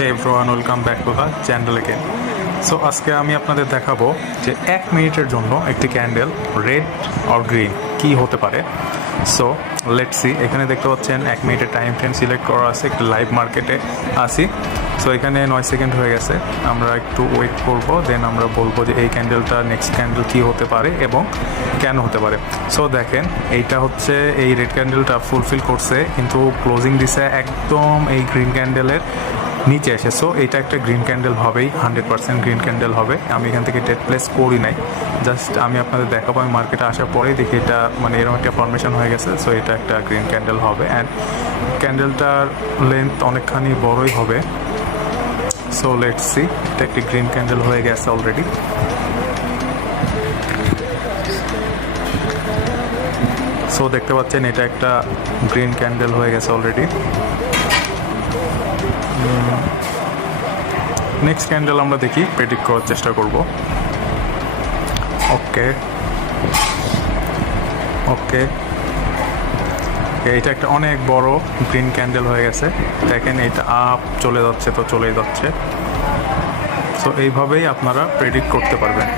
Hey everyone, welcome back to the channel again. So আজকে আমি আপনাদের দেখাবো যে 1 মিনিটের জন্য একটি ক্যান্ডেল রেড আর গ্রিন কি হতে পারে। So let's see. এখানে দেখতে পাচ্ছেন 1 মিনিটের টাইম ফ্রেম সিলেক্ট করা আছে, একটু লাইভ মার্কেটে আসি। সো এখানে 9 সেকেন্ড হয়ে গেছে, আমরা একটু ওয়েট করব, দেন আমরা বলবো যে এই ক্যান্ডেলটা নেক্সট ক্যান্ডেল কী হতে পারে এবং কেন হতে পারে। সো দেখেন, এইটা হচ্ছে এই রেড ক্যান্ডেলটা ফুলফিল করছে, কিন্তু ক্লোজিং দিছে একদম এই গ্রিন ক্যান্ডেলের নিচে এসে। সো এটা একটা গ্রিন ক্যান্ডেল হবেই, 100% গ্রিন ক্যান্ডেল হবে। আমি এখান থেকে ডেট প্লেস করি নাই, জাস্ট আমি আপনাদের দেখাবো। আমি মার্কেটে আসার পরেই দেখি এটা মানে এরকম একটা ফরমেশন হয়ে গেছে। সো এটা একটা গ্রিন ক্যান্ডেল হবে অ্যান্ড ক্যান্ডেলটার লেন্থ অনেকখানি বড়ই হবে। সো লেটস সি, এটা একটি গ্রিন ক্যান্ডেল হয়ে গেছে অলরেডি। সো দেখতে পাচ্ছেন এটা একটা গ্রিন ক্যান্ডেল হয়ে গেছে অলরেডি। নেক্সট ক্যান্ডেল আমরা দেখি, প্রেডিক্ট করার চেষ্টা করব। ওকে ওকে এটা একটা অনেক বড় গ্রিন ক্যান্ডেল হয়ে গেছে। দেখেন এটা আপ চলে যাচ্ছে, তো চলেই যাচ্ছে। সো এইভাবেই আপনারা প্রেডিক্ট করতে পারবেন।